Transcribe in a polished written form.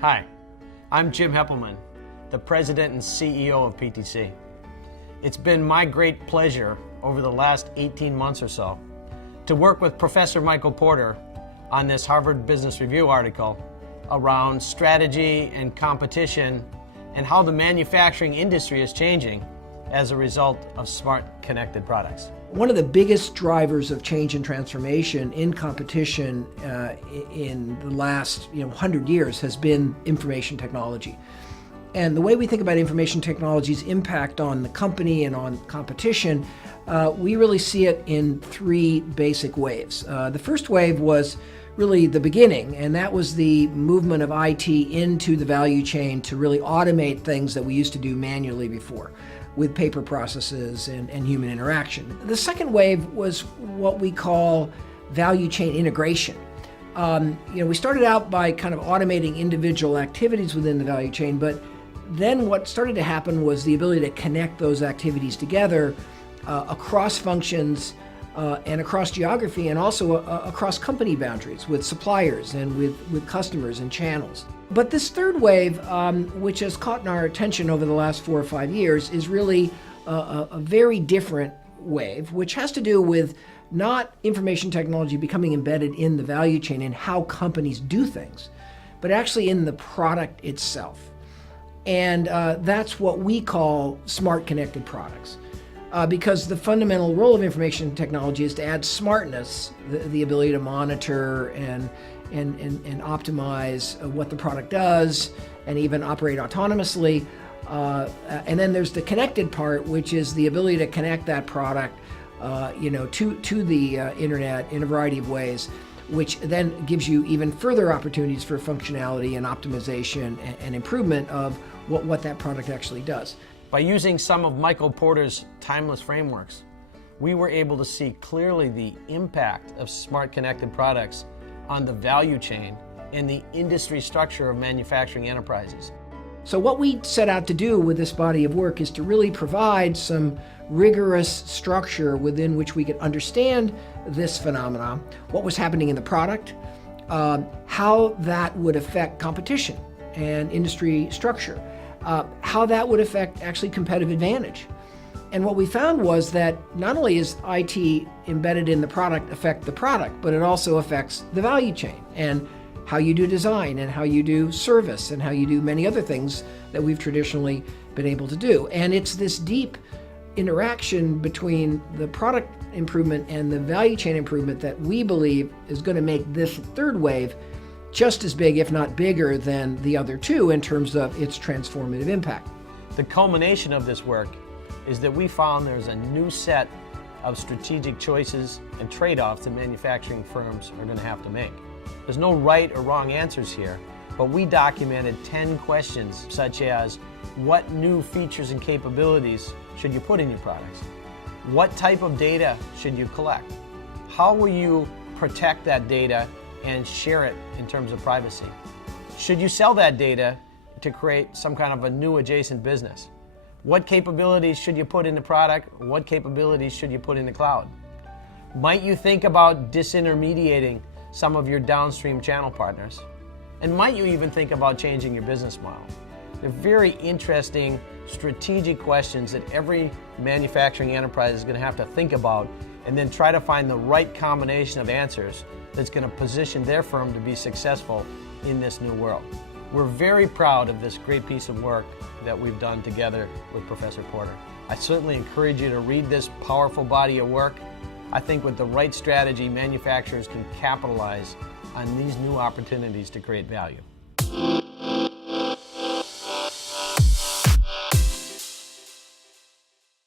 Hi, I'm Jim Heppelmann, the President and CEO of PTC. It's been my great pleasure over the last 18 months or so to work with Professor Michael Porter on this Harvard Business Review article around strategy and competition and how the manufacturing industry is changing as a result of smart connected products. One of the biggest drivers of change and transformation in competition in the last 100 years has been information technology. And the way we think about information technology's impact on the company and on competition, we really see it in three basic waves. The first wave was really the beginning, and that was the movement of IT into the value chain to really automate things that we used to do manually before, with paper processes and human interaction. The second wave was what we call value chain integration. We started out by kind of automating individual activities within the value chain, but then what started to happen was the ability to connect those activities together across functions and across geography, and also across company boundaries with suppliers and with customers and channels. But this third wave, which has caught our attention over the last 4 or 5 years, is really a very different wave, which has to do with not information technology becoming embedded in the value chain and how companies do things, but actually in the product itself. And that's what we call smart connected products. Because the fundamental role of information technology is to add smartness, the ability to monitor and optimize what the product does, and even operate autonomously. And then there's the connected part, which is the ability to connect that product, to the internet in a variety of ways, which then gives you even further opportunities for functionality and optimization and improvement of what that product actually does. By using some of Michael Porter's timeless frameworks, we were able to see clearly the impact of smart connected products on the value chain and the industry structure of manufacturing enterprises. So what we set out to do with this body of work is to really provide some rigorous structure within which we could understand this phenomenon, what was happening in the product, how that would affect competition and industry structure, how that would affect actually competitive advantage. And what we found was that not only is IT embedded in the product affect the product, but it also affects the value chain and how you do design and how you do service and how you do many other things that we've traditionally been able to do. And it's this deep interaction between the product improvement and the value chain improvement that we believe is going to make this third wave just as big, if not bigger, than the other two in terms of its transformative impact. The culmination of this work is that we found there's a new set of strategic choices and trade-offs that manufacturing firms are going to have to make. There's no right or wrong answers here, but we documented 10 questions such as, what new features and capabilities should you put in your products? What type of data should you collect? How will you protect that data and share it in terms of privacy? Should you sell that data to create some kind of a new adjacent business? What capabilities should you put in the product? What capabilities should you put in the cloud? Might you think about disintermediating some of your downstream channel partners? And might you even think about changing your business model? They're very interesting strategic questions that every manufacturing enterprise is going to have to think about and then try to find the right combination of answers that's going to position their firm to be successful in this new world. We're very proud of this great piece of work that we've done together with Professor Porter. I certainly encourage you to read this powerful body of work. I think with the right strategy, manufacturers can capitalize on these new opportunities to create value.